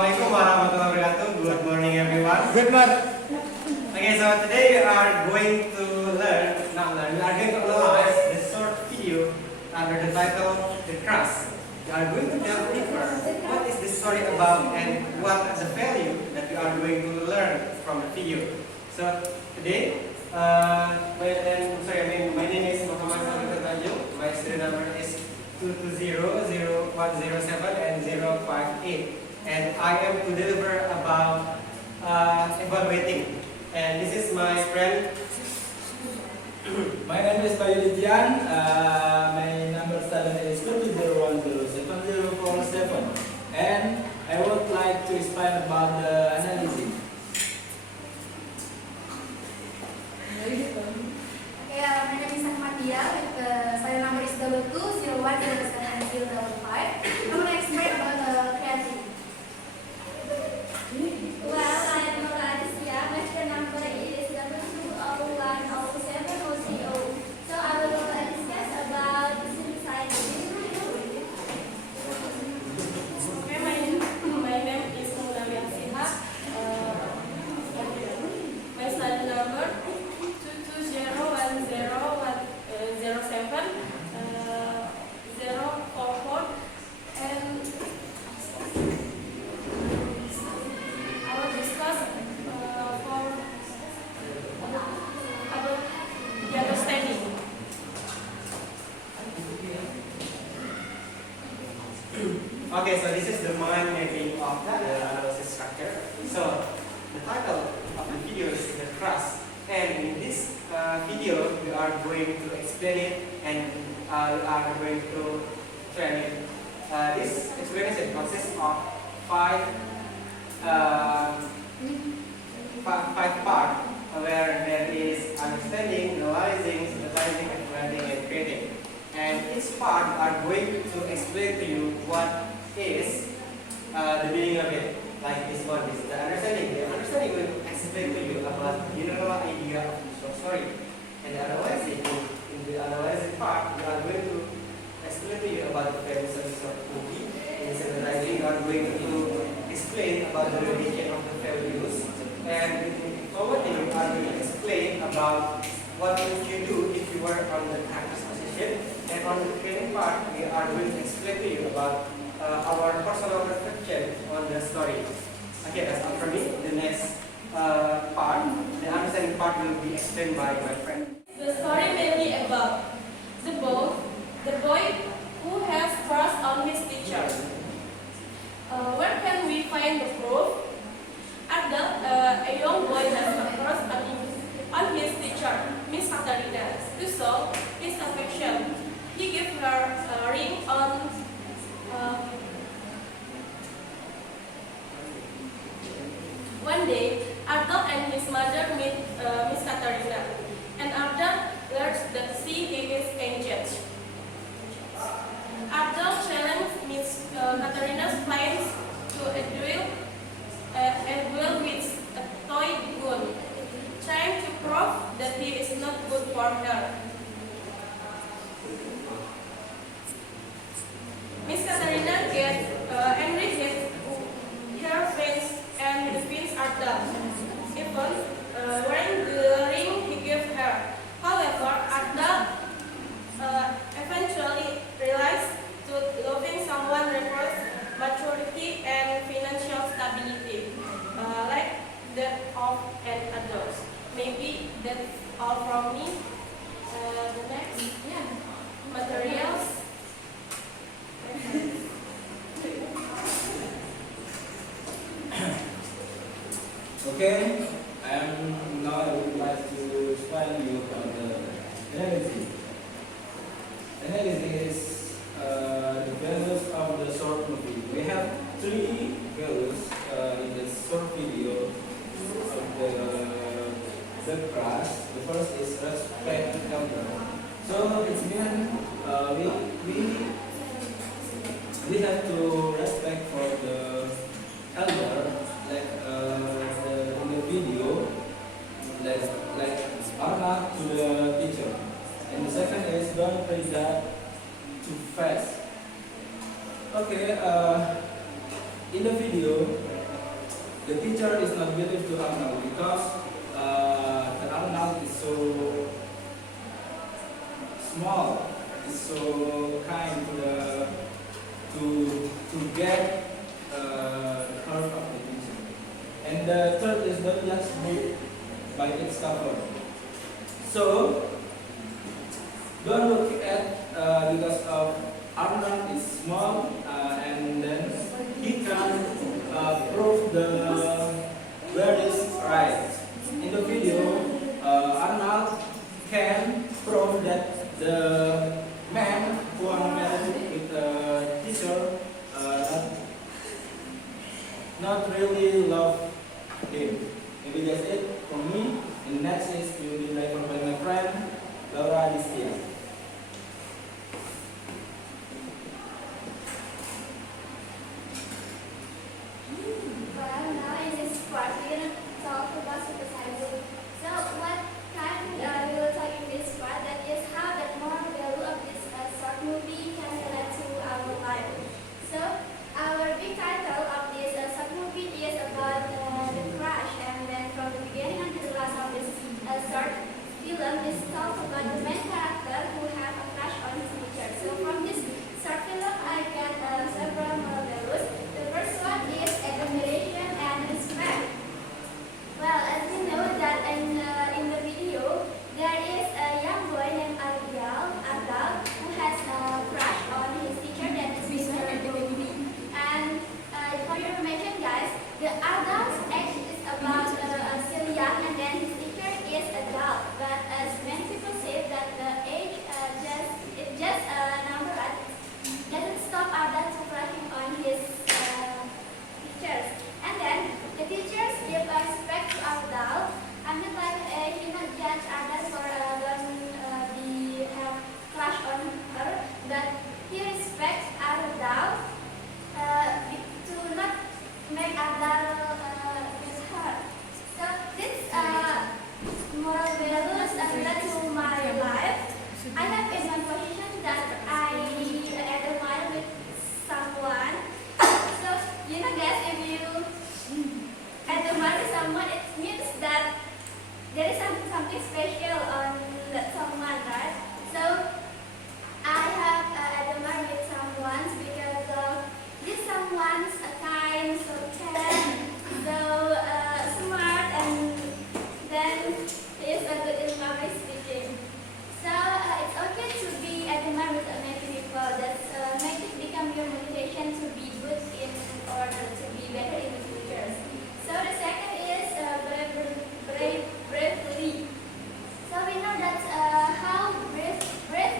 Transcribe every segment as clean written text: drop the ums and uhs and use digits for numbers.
Assalamualaikum warahmatullahi wabarakatuh. Good morning everyone. Good morning. Okay, so today we are going to we are going to analyze the short video under the title The Crush. We are going to delve deeper. What is the story about and what are the value that we are going to learn from the video. So today, my name is Muhammad Salih Tanjung. My student number is 2200107 and 058. And I am to deliver about evaluating. And this is my friend. My name is Bayu Lidian. My number 7 is 220107047. And I would like to explain about the analysis. Okay, my name is Ahmadiyah. Saya number is 2010705. I'm going to explain about the creative. Well, I am Alicia. My student number is 2201070. So I will discuss about synthesizing. Okay, my name is Nurami Aksiha. My slide number 2201007 044, and I will discuss about the understanding. Okay, so this is the mind mapping of the analysis structure. So the title of the video is The Crush, and in this video we are going to explain it and we are going to train it. This explanation consists of five parts where there is understanding, analyzing, synthesizing, implementing, and creating. And each part are going to explain to you what is the meaning of it. Like this one, this is the understanding. The understanding will explain to you about the general idea of the short story. And the analyzing, in the analyzing part, we are going to explain to you about the values of the short movie. In synthesizing, we are going to explain about the relation of the values. And in forwarding, we are going to explain about what would you do if you were on the actor's position. And on the training part, we are going to explain to you about our personal reflection on the story. Okay, that's all from me. The next part, the understanding part, will be explained by my friend. The story may be about the boy who has crush on his teacher. Where can we find the proof? Adult, a young boy has a crush on his teacher, Miss Katarina. To show his affection, he gives her a ring on one day. Adult and his mother meet Miss Katarina, and Adult learns that she is engaged. Adult challenges Miss Katarina's plans to a duel with a toy gun, trying to prove that he is not good for her. Miss Katarina gets angry with her friends and defeats Adult, even wearing the ring he gave her. However, Adult eventually realized that loving someone requires maturity and financial stability, like that of an adult. Maybe that's all from me. The next, materials. Okay, now I would like to explain you about the analysis. Analysis is the values of the short movie. We have three values in the short video of the class. The first is respect elder. So it means we have to respect for the elder, like in the video, like anak to the teacher. And the second is don't play that too fast. Okay, in the video the teacher is not believed to Arnold because the Arnold is so small, is so kind to the to get the heart of the teacher. And the third is not just book by its cover. So don't look at because of Arnold is small and then he can prove the where is right. In the video, Arnold can prove that the man who are married with the teacher not really love him. Maybe that's it for me. And next is will be delivered by my friend Laura Distia. Well, now in this part, we're going to talk about supersizing. So, what kind we will talk in this part, that is how the moral value of this short movie can relate to our life. So, our big title of this short movie is about the crush, and then from the beginning until the last of this short film, this talks about the main character who have a crush on his teacher. So, from this short film, I got several moral values. The first one is admiration and respect. Well, as we know that in the video, there is a young boy named Adal, who has a crush on his teacher, that is Mr. Domi. And for your information, guys, the Adal's age is about still young, and then his teacher is adult. But as many people say that the age it's just a number, but it doesn't stop Adal to crushing on his teachers. And then the teachers give respect to Adal. I mean, like he not judge Adal for don't be have crush on her, but he respects Adal to not make Adal with her. So this moral values relate to my life. I have in my position that I admire with someone. So you know, guys, if you admire someone, it means that there is something special on that someone, right? So I have admired with someone because this someone's kind, so kind, so smart, and then he is good in public speaking. So it's okay to be admired with many people. That make it become your motivation to be good in order to be better in the future. So the second is bravely. So we know that how brave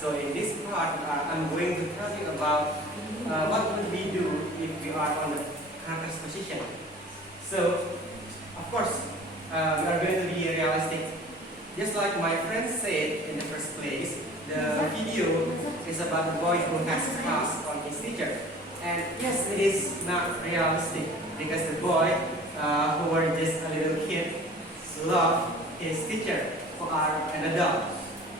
So in this part, I'm going to tell you about what would we do if we are on the character's position. So, of course, we are going to be realistic. Just like my friend said in the first place, the video is about a boy who has a crush on his teacher. And yes, it is not realistic because the boy who were just a little kid love his teacher who are an adult.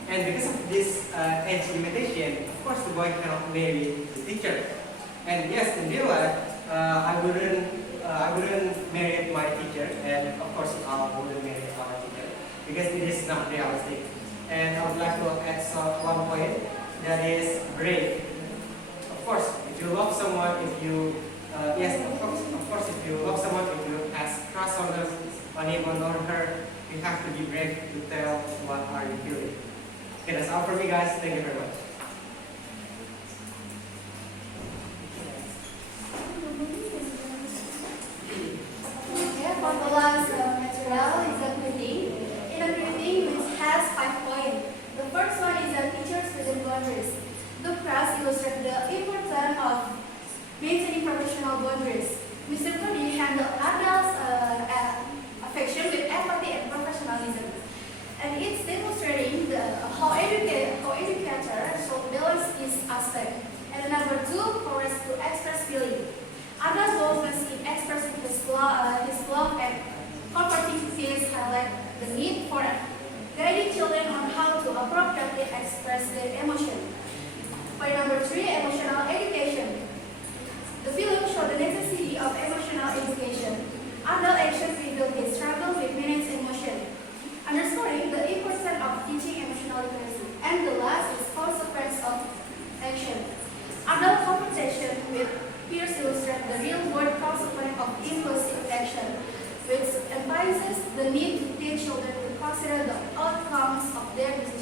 And because of this age limitation, of course the boy cannot marry the teacher. And yes, in real life, I wouldn't marry my teacher, and of course I wouldn't marry our teacher because it is not realistic. And I would like to add one point, that is brave. Of course, if you love someone, if you of course, if you love someone, if you has crush on him or her, you have to be brave to tell what are you feeling. Okay, that's all for me, guys. Thank you very much. Okay, for the last material is a greeting. In a greeting which has 5 points. The first one is a teacher-student boundaries. The class illustrates the importance of maintaining professional boundaries. Mr. Cody handled adults' affection with empathy and professionalism. And it's demonstrating how educators should balance this aspect. And number 2, courage to express feeling. Adults' boldness in expressing his love and comforting feelings highlight the need for guiding children on how to appropriately express their emotion. Point number 3, emotional education. The film showed the necessity of emotional education. Adult actions reveal his struggle with managing emotion, underscoring the importance of teaching emotional literacy. And the last is consequence of action. Adult confrontation with peers illustrate the real-world consequence of impulsive action, which emphasizes the need to teach children to consider the outcomes of their decisions.